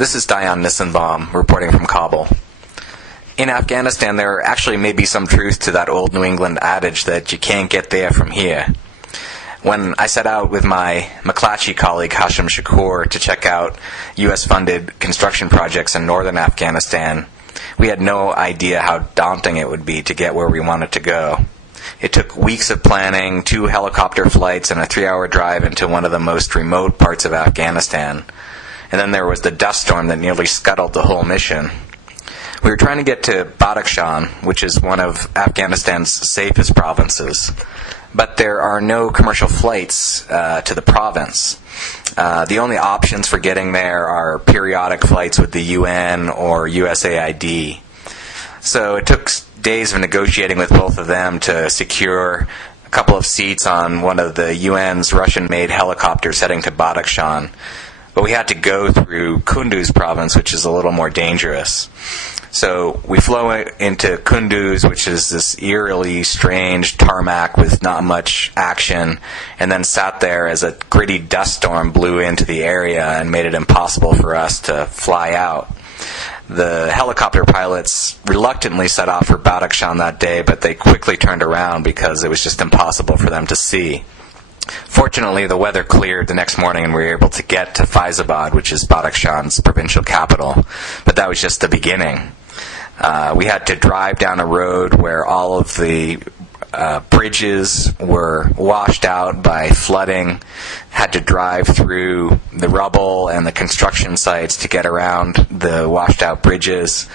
This is Dion Nissenbaum reporting from Kabul. In Afghanistan, there actually may be some truth to that old New England adage that you can't get there from here. When I set out with my McClatchy colleague Hashim Shakur to check out U.S.-funded construction projects in Northern Afghanistan, we had no idea how daunting it would be to get where we wanted to go. It took weeks of planning, 2 helicopter flights, and a 3-hour drive into one of the most remote parts of Afghanistan. And then there was the dust storm that nearly scuttled the whole mission. We were trying to get to Badakhshan, which is one of Afghanistan's safest provinces. But there are no commercial flights to the province. The only options for getting there are periodic flights with the UN or USAID. So it took days of negotiating with both of them to secure a couple of seats on one of the UN's Russian-made helicopters heading to Badakhshan. But we had to go through Kunduz province, which is a little more dangerous. So we flew into Kunduz, which is this eerily strange tarmac with not much action, and then sat there as a gritty dust storm blew into the area and made it impossible for us to fly out. The helicopter pilots reluctantly set off for Badakhshan that day, but they quickly turned around because it was just impossible for them to see. Fortunately, the weather cleared the next morning and we were able to get to Faizabad, which is Badakhshan's provincial capital. But that was just the beginning. We had to drive down a road where all of the bridges were washed out by flooding, had to drive through the rubble and the construction sites to get around the washed out bridges.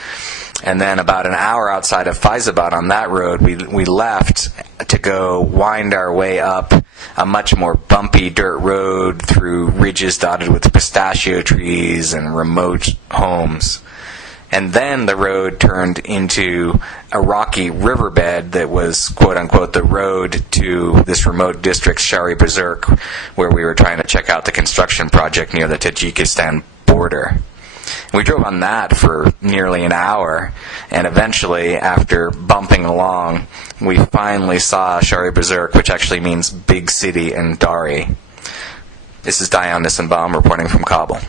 And then about an hour outside of Faizabad on that road, we left to go wind our way up a much more bumpy dirt road through ridges dotted with pistachio trees and remote homes. And then the road turned into a rocky riverbed that was, quote-unquote, the road to this remote district, Shari Bazark, where we were trying to check out the construction project near the Tajikistan border. We drove on that for nearly an hour, and eventually, after bumping along, we finally saw Shari Bazark, which actually means big city in Dari. This is Dion Nissenbaum reporting from Kabul.